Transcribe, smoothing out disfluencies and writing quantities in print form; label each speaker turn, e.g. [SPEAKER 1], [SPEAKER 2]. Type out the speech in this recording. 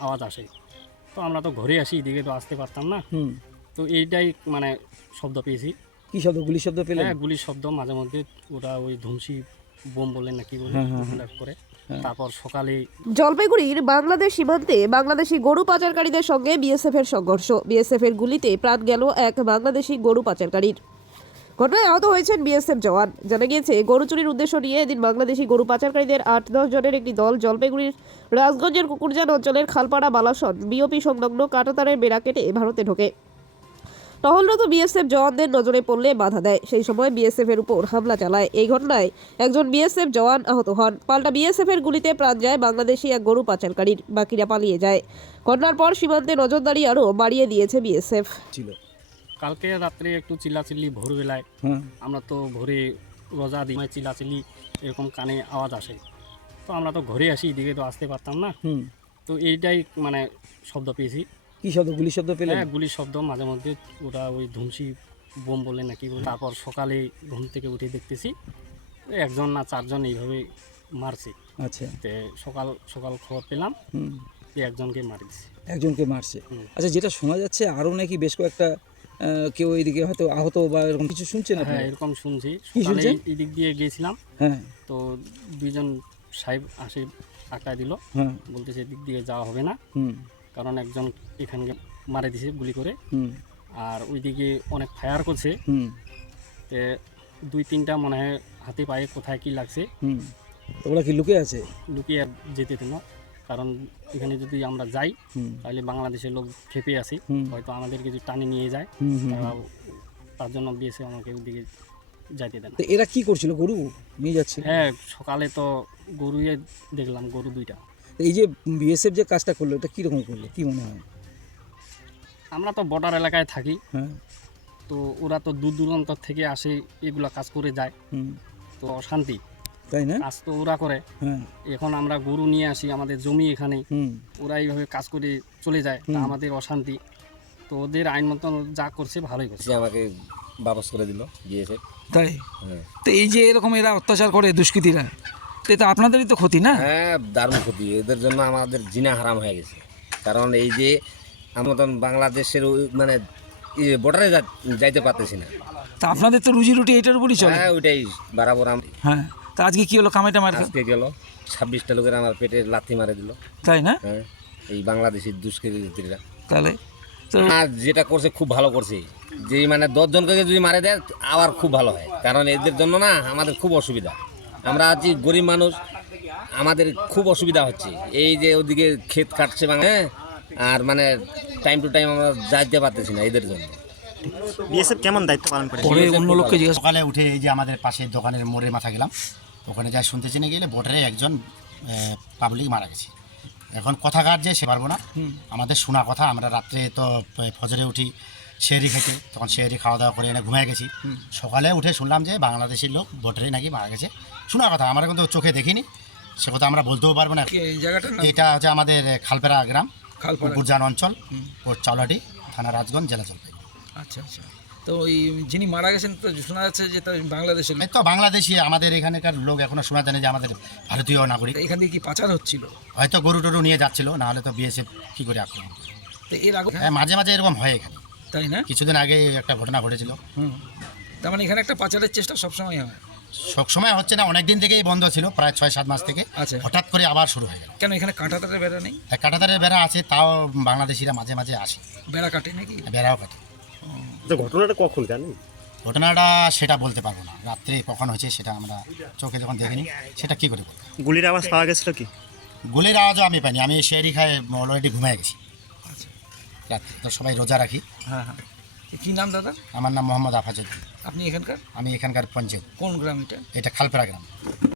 [SPEAKER 1] আওয়াজ আসে। তো আমরা তো ঘরে আসি, এদিকে তো আসতে পারতাম না।
[SPEAKER 2] হুম।
[SPEAKER 1] তো এইটাই মানে শব্দ পেয়েছি।
[SPEAKER 2] কি শব্দ, গুলির শব্দ পেলেন?
[SPEAKER 1] হ্যাঁ, গুলির শব্দ মাঝে মধ্যে, ওটা ওই ধ্বংসী বোম বলে না কি বলে,
[SPEAKER 2] হ্যাঁ, হ্যাঁ,
[SPEAKER 1] ওগুলা করে।
[SPEAKER 2] হ্যাঁ।
[SPEAKER 1] তারপর সকালে
[SPEAKER 3] জলপাইগুড়ির বাংলাদেশ সীমান্তে বাংলাদেশি গরু পাচারকারীদের সঙ্গে বিএসএফ এর সংঘর্ষ। বিএসএফ এর গুলিতে প্রাণ গেল এক বাংলাদেশি গরু পাচারকারীর। ঘটনায় আহত হয়েছেন বিএসএফ জওয়ান। জানা গিয়েছে, গরু চুরির উদ্দেশ্য নিয়ে এদিন বাংলাদেশি গরু পাচারকারীদের ৮-১০ জনের একটি দল জলপাইগুড়ির রাজগঞ্জের কুকুরজান অঞ্চলের খালপাড়া বালাসন বিওপি সংলগ্ন কাঁটাতারের বেড়া কেটে ভারতে ঢোকে। টহলরত বিএসএফ জওয়ানদের নজরে পড়লে বাধা দেয়। সেই সময় বিএসএফ এর উপর হামলা চালায়। এই ঘটনায় একজন বিএসএফ জওয়ান আহত হন। পাল্টা বিএসএফ এর গুলিতে প্রাণ যায় বাংলাদেশি এক গরু পাচারকারীর। বাকিরা পালিয়ে যায়। ঘটনার পর সীমান্তে নজরদারি আরও বাড়িয়ে দিয়েছে বিএসএফ।
[SPEAKER 2] ছিল।
[SPEAKER 1] কালকে রাত্রে একটু চিল্লাচিল্লি ভোরবেলায়,
[SPEAKER 2] হ্যাঁ।
[SPEAKER 1] আমরা তো ভোরে রোজা দিই, চিল্লাচিল্লি এরকম কানে আওয়াজ আসে। তো আমরা তো ঘরে আসি, এদিকে তো আসতে পারতাম না।
[SPEAKER 2] হুম।
[SPEAKER 1] তো এইটাই মানে শব্দ পেয়েছি।
[SPEAKER 2] কি শব্দ, গুলির শব্দ পেলেন?
[SPEAKER 1] হ্যাঁ, গুলির শব্দ মাঝে মধ্যে, ওটা ওই ধ্বংসী বোম বলে না কি বলে। তারপর সকালে ঘুম থেকে উঠে দেখতেছি একজন না চারজন এইভাবে মারছে।
[SPEAKER 2] আচ্ছা।
[SPEAKER 1] তে সকাল সকাল খবর পেলাম
[SPEAKER 2] হুম।
[SPEAKER 1] যে একজনকে মারি দিছে।
[SPEAKER 2] একজনকে মারছে।
[SPEAKER 1] হুম।
[SPEAKER 2] আচ্ছা, যেটা শোনা যাচ্ছে আরও নাকি বেশ কয়েকটা কেউ এইদিকে হয়তো আহত বা এরকম কিছু শুনছেন
[SPEAKER 1] হ্যাঁ,
[SPEAKER 2] আপনারা?
[SPEAKER 1] এরকম শুনছি।
[SPEAKER 2] কি
[SPEAKER 1] সকালে
[SPEAKER 2] শুনছেন?
[SPEAKER 1] এদিক দিয়ে গিয়েছিলাম,
[SPEAKER 2] হ্যাঁ,
[SPEAKER 1] তো দুইজন সাহেব আসে আটকায় দিল,
[SPEAKER 2] হ্যাঁ।
[SPEAKER 1] বলতেছে এদিক দিয়ে যাওয়া হবে না,
[SPEAKER 2] হুম,
[SPEAKER 1] কারণ একজন এখানকে মারে দিছে গুলি করে।
[SPEAKER 2] হুম,
[SPEAKER 1] আর ওইদিকে অনেক ফায়ার করছে।
[SPEAKER 2] হুম,
[SPEAKER 1] তে 2-3টা মনে হয় হাতে পায়ে কোথায় কি লাগছে,
[SPEAKER 2] হুম। ওগুলা কি লুকে আছে?
[SPEAKER 1] লুকিয়ে যেতে দিন, কারণ এখানে যদি আমরা যাই
[SPEAKER 2] হুম,
[SPEAKER 1] তাহলে বাংলাদেশের লোক খেপে আসি,
[SPEAKER 2] হুম,
[SPEAKER 1] হয়তো আমাদের কিছু টানে নিয়ে যায়।
[SPEAKER 2] হুম, হুম,
[SPEAKER 1] তারা
[SPEAKER 2] হুম।
[SPEAKER 1] তার জন্য দিয়েছে আমাকে ওইদিকে যাইতে দেন।
[SPEAKER 2] তো এরা কি করছিল? গরু নিয়ে যাচ্ছিল?
[SPEAKER 1] হ্যাঁ, সকালে তো গরুয়ে দেখলাম, গরু 2টা।
[SPEAKER 2] তো এই যে বিএসএফ যে কাজটা করলো, এটা কীরকম করলো, কি মনে হয়?
[SPEAKER 1] আমরা তো বর্ডার এলাকায় থাকি,
[SPEAKER 2] হ্যাঁ।
[SPEAKER 1] তো ওরা তো দূর দূরান্ত থেকে আসে, এগুলা কাজ করে যায়।
[SPEAKER 2] হুম।
[SPEAKER 1] তো অশান্তি
[SPEAKER 2] তাই না?
[SPEAKER 1] কাজ তো ওরা করে।
[SPEAKER 2] হ্যাঁ।
[SPEAKER 1] এখন আমরা গরু নিয়ে আসি, আমাদের জমি এখানে,
[SPEAKER 2] হুম,
[SPEAKER 1] ওরা এইভাবে কাজ করে চলে যায়, তা
[SPEAKER 2] হুম।
[SPEAKER 1] আমাদের অশান্তি। তো ওদের আইন মতন যা করছে ভালোই করছে।
[SPEAKER 4] সে আমাকে বাপস করে দিল গিয়েছে।
[SPEAKER 5] তাই?
[SPEAKER 4] হ্যাঁ,
[SPEAKER 5] তো এই যে এরকম এরা অত্যাচার করে দুষ্কৃতীরা, তো এটা আপনাদেরই তো ক্ষতি না?
[SPEAKER 4] হ্যাঁ, দারুণ ক্ষতি। এদের জন্য আমাদের জিনা হারাম হয়ে গেছে। কারণ এই যে আমার মতন বাংলাদেশের মানে বর্ডারে যাইতে পারতেছি না।
[SPEAKER 5] তা আপনাদের তো রুজি রুটি এটার উপরই চলে।
[SPEAKER 4] হ্যাঁ, ওইটাই বরাবর
[SPEAKER 5] হ্যাঁ, তা আজকে কি হলো, কামাইটা মার?
[SPEAKER 4] আজকে গেল 26টা লোকের আমার পেটে লাথি মারে দিল।
[SPEAKER 5] তাই না?
[SPEAKER 4] হ্যাঁ, এই বাংলাদেশের দুষ্কৃতীরা।
[SPEAKER 5] তাহলে তো
[SPEAKER 4] আর যেটা করছে খুব ভালো করছে, যে মানে 10 জনকে যদি মারে দেয় আবার খুব ভালো হয়। কারণ এদের জন্য না আমাদের খুব অসুবিধা। আমরা আছি গরিব মানুষ, আমাদের খুব অসুবিধা হচ্ছে। এই যে ওদিকে ক্ষেত কাটছে হ্যাঁ, আর মানে টাইম টু টাইম আমরা যাইতে পারতেছি না এদের জন্য।
[SPEAKER 6] বিএসএফ কেমন দায়িত্ব পালন করে?
[SPEAKER 5] পরে অন্য লোককে জিজ্ঞাসা।
[SPEAKER 6] সকালে উঠে এই যে আমাদের পাশের দোকানের মোড়ে মাথা গেলাম, ওখানে যাই শুনতে চেনে গেলে বর্ডারে একজন পাবলিক মারা গেছে। এখন কথা কার যে সে পারবো না, আমাদের শোনা কথা। আমরা রাত্রে তো ফজরে উঠি শেহরি খেতে, তখন শেহরি খাওয়া দাওয়া করে এনে ঘুমিয়ে গেছি। সকালে উঠে শুনলাম যে বাংলাদেশের লোক বর্ডারে নাকি মারা গেছে। শোনা কথা, আমরা কিন্তু চোখে দেখিনি, সে কথা আমরা বলতেও পারবো না।
[SPEAKER 5] এই জায়গাটার নাম
[SPEAKER 6] এটা হচ্ছে আমাদের খালপাড়া গ্রাম,
[SPEAKER 5] খালপাড়া।
[SPEAKER 6] কুকুরজান অঞ্চল, পোস্ট চাওলাটি, থানা রাজগঞ্জ, জেলা জলপাইগুড়ি।
[SPEAKER 5] আচ্ছা আচ্ছা। তো ওই যিনি মারা গেছেন তো শোনা যাচ্ছে যে তার বাংলাদেশের লোক।
[SPEAKER 6] এই তো বাংলাদেশি, আমাদের এখানকার লোক এখনো শোনা জানে যে আমাদের ভারতীয় নাগরিক।
[SPEAKER 5] তো এখান থেকে কি পাচার হচ্ছিল?
[SPEAKER 6] হয়তো গরু টরু নিয়ে যাচ্ছিল, নাহলে তো বিএসএফ কি করে আক্রমণ করে।
[SPEAKER 5] তো এর আগে
[SPEAKER 6] হ্যাঁ, মাঝে মাঝে এরকম হয় এখানে।
[SPEAKER 5] তাই না?
[SPEAKER 6] কিছুদিন আগে একটা ঘটনা ঘটেছিল।
[SPEAKER 5] হুম। তার মানে এখানে একটা পাচারের চেষ্টা সবসময় হয়।
[SPEAKER 6] সবসময় হচ্ছে না, অনেক দিন থেকেই বন্ধ ছিল, প্রায় 6-7 মাস থেকে।
[SPEAKER 5] আচ্ছা।
[SPEAKER 6] হঠাৎ করে আবার শুরু হয়ে গেল।
[SPEAKER 5] কেন এখানে কাঁটাতারের বেড়া নেই?
[SPEAKER 6] কাঁটাতারের বেড়া আছে, তাও বাংলাদেশিরা মাঝে মাঝে আসে,
[SPEAKER 5] বেড়া কাটে নাকি?
[SPEAKER 6] বেড়াও কাটে।
[SPEAKER 7] ঘটনাটা কখন জানেন?
[SPEAKER 6] ঘটনাটা সেটা বলতে পারবো না, রাত্রে কখন হয়েছে সেটা আমরা চোখে যখন দেখিনি, সেটা কী করে বলবো।
[SPEAKER 7] গুলির আওয়াজ পাওয়া গেছিল কি?
[SPEAKER 6] গুলির আওয়াজও আমি পাইনি, আমি শেয়ারি খায় অলরেডি ঘুমিয়ে গেছি।
[SPEAKER 5] আচ্ছা।
[SPEAKER 6] রাত্রে তো সবাই রোজা রাখি।
[SPEAKER 5] হ্যাঁ হ্যাঁ। কী নাম দাদা?
[SPEAKER 6] আমার নাম মোহাম্মদ আফাজুদ্দিন।
[SPEAKER 5] আপনি এখানকার
[SPEAKER 6] আমি এখানকার পঞ্চায়েত,
[SPEAKER 5] কোন গ্রাম এটা?
[SPEAKER 6] এটা খালপাড়া গ্রাম।